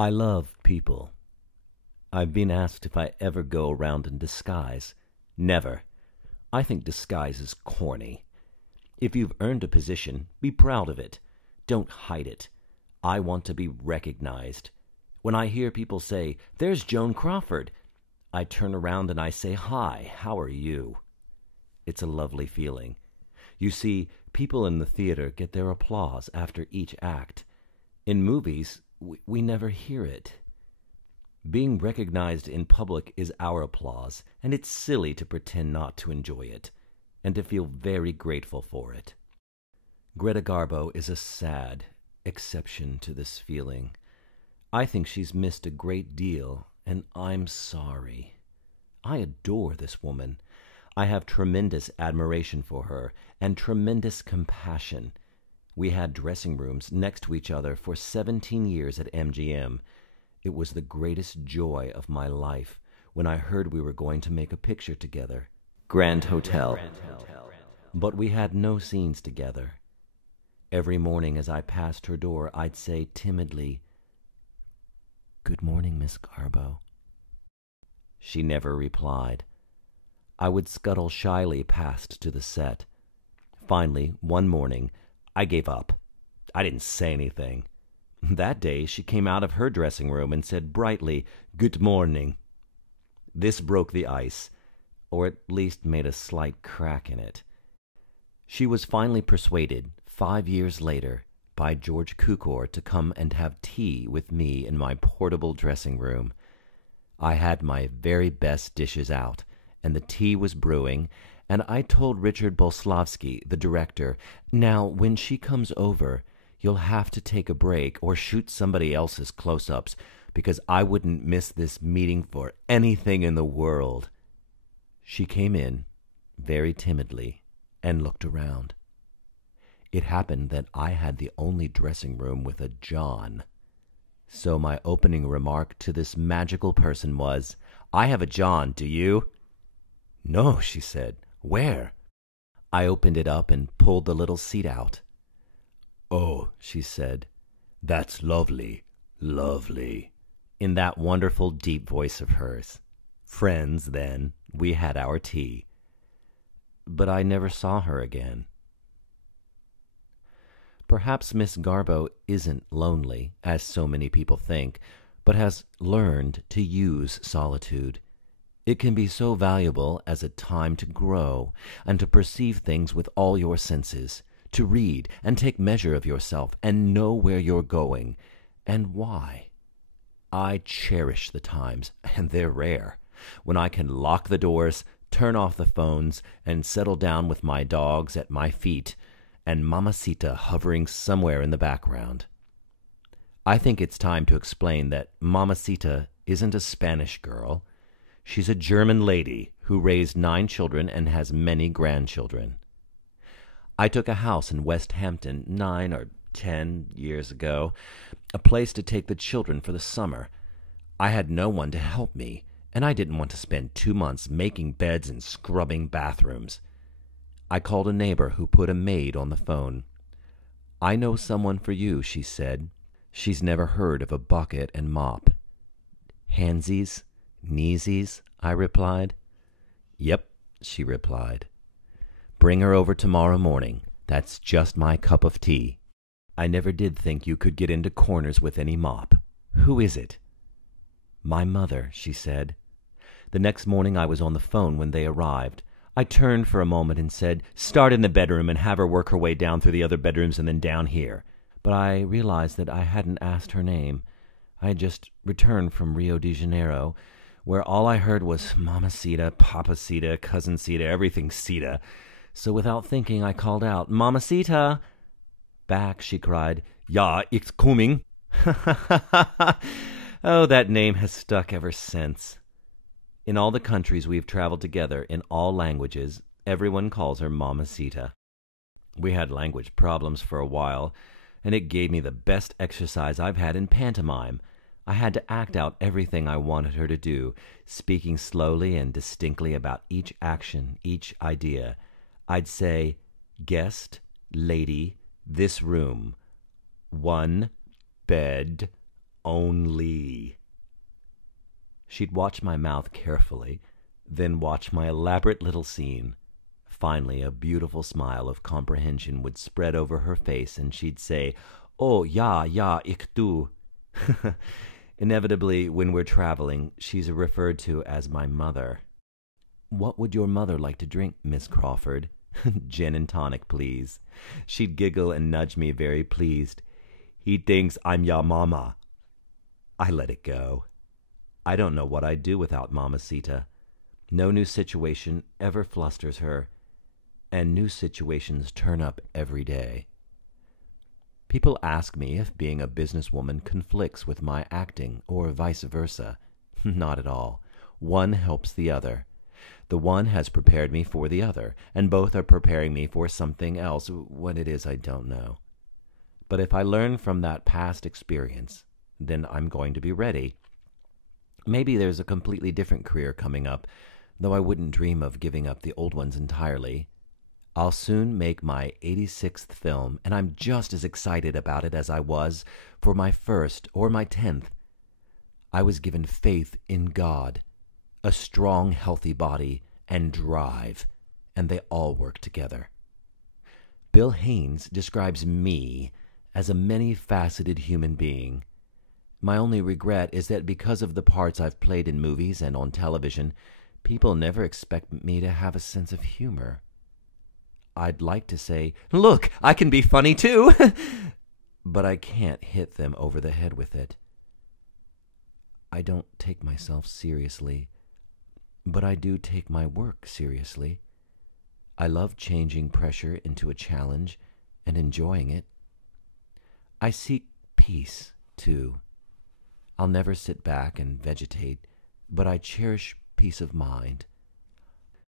I love people. I've been asked if I ever go around in disguise. Never. I think disguise is corny. If you've earned a position, be proud of it. Don't hide it. I want to be recognized. When I hear people say, "There's Joan Crawford," I turn around and I say, "Hi, how are you?" It's a lovely feeling. You see, people in the theater get their applause after each act. In movies, we never hear it. Being recognized in public is our applause, and it's silly to pretend not to enjoy it, and to feel very grateful for it. Greta Garbo is a sad exception to this feeling. I think she's missed a great deal, and I'm sorry. I adore this woman. I have tremendous admiration for her, and tremendous compassion. We had dressing rooms next to each other for 17 years at MGM. It was the greatest joy of my life when I heard we were going to make a picture together. Grand Hotel. But we had no scenes together. Every morning as I passed her door, I'd say timidly, "Good morning, Miss Garbo." She never replied. I would scuttle shyly past to the set. Finally, one morning, I gave up. I didn't say anything. That day she came out of her dressing room and said brightly, "Good morning." This broke the ice, or at least made a slight crack in it. She was finally persuaded, 5 years later, by George Cukor to come and have tea with me in my portable dressing room. I had my very best dishes out, and the tea was brewing, and I told Richard Bolslavsky, the director, "Now, when she comes over, you'll have to take a break or shoot somebody else's close-ups, because I wouldn't miss this meeting for anything in the world." She came in, very timidly, and looked around. It happened that I had the only dressing room with a John. So my opening remark to this magical person was, "I have a John, do you?" "No," she said. "Where?" I opened it up and pulled the little seat out. "Oh," she said, "that's lovely, lovely," in that wonderful deep voice of hers. Friends, then, we had our tea. But I never saw her again. Perhaps Miss Garbo isn't lonely, as so many people think, but has learned to use solitude. It can be so valuable as a time to grow, and to perceive things with all your senses, to read and take measure of yourself, and know where you're going, and why. I cherish the times, and they're rare, when I can lock the doors, turn off the phones, and settle down with my dogs at my feet, and Mamacita hovering somewhere in the background. I think it's time to explain that Mamacita isn't a Spanish girl. She's a German lady who raised 9 children and has many grandchildren. I took a house in West Hampton 9 or 10 years ago, a place to take the children for the summer. I had no one to help me, and I didn't want to spend 2 months making beds and scrubbing bathrooms. I called a neighbor who put a maid on the phone. "I know someone for you," she said. She's never heard of a bucket and mop. "Handsies? Kneesies?" I replied. "Yep," she replied. "Bring her over tomorrow morning. That's just my cup of tea." I never did think you could get into corners with any mop. "Who is it?" "My mother," she said. The next morning I was on the phone when they arrived. I turned for a moment and said, "Start in the bedroom and have her work her way down through the other bedrooms and then down here." But I realized that I hadn't asked her name. I had just returned from Rio de Janeiro, where all I heard was Mamacita, Papacita, Cousin Cita, everything Cita. So without thinking, I called out, "Mamacita!" Back, she cried, "Ja, ich komming." Oh, that name has stuck ever since. In all the countries we've traveled together, in all languages, everyone calls her Mamacita. We had language problems for a while, and it gave me the best exercise I've had in pantomime. I had to act out everything I wanted her to do, speaking slowly and distinctly about each action, each idea. I'd say, "Guest, lady, this room, 1 bed, Only. She'd watch my mouth carefully, then watch my elaborate little scene. Finally, a beautiful smile of comprehension would spread over her face, and she'd say, "Oh, ja, ja, ich tu." Inevitably, when we're traveling, she's referred to as my mother. "What would your mother like to drink, Miss Crawford?" "Gin and tonic, please." She'd giggle and nudge me, very pleased. "He thinks I'm ya mama." I let it go. I don't know what I'd do without Mamacita. No new situation ever flusters her, and new situations turn up every day. People ask me if being a businesswoman conflicts with my acting, or vice versa. Not at all. One helps the other. The one has prepared me for the other, and both are preparing me for something else. What it is, I don't know. But if I learn from that past experience, then I'm going to be ready. Maybe there's a completely different career coming up, though I wouldn't dream of giving up the old ones entirely. I'll soon make my 86th film, and I'm just as excited about it as I was for my first or my 10th. I was given faith in God, a strong, healthy body, and drive, and they all work together. Bill Haynes describes me as a many-faceted human being. My only regret is that because of the parts I've played in movies and on television, people never expect me to have a sense of humor. I'd like to say, "Look, I can be funny too," but I can't hit them over the head with it. I don't take myself seriously, but I do take my work seriously. I love changing pressure into a challenge and enjoying it. I seek peace, too. I'll never sit back and vegetate, but I cherish peace of mind.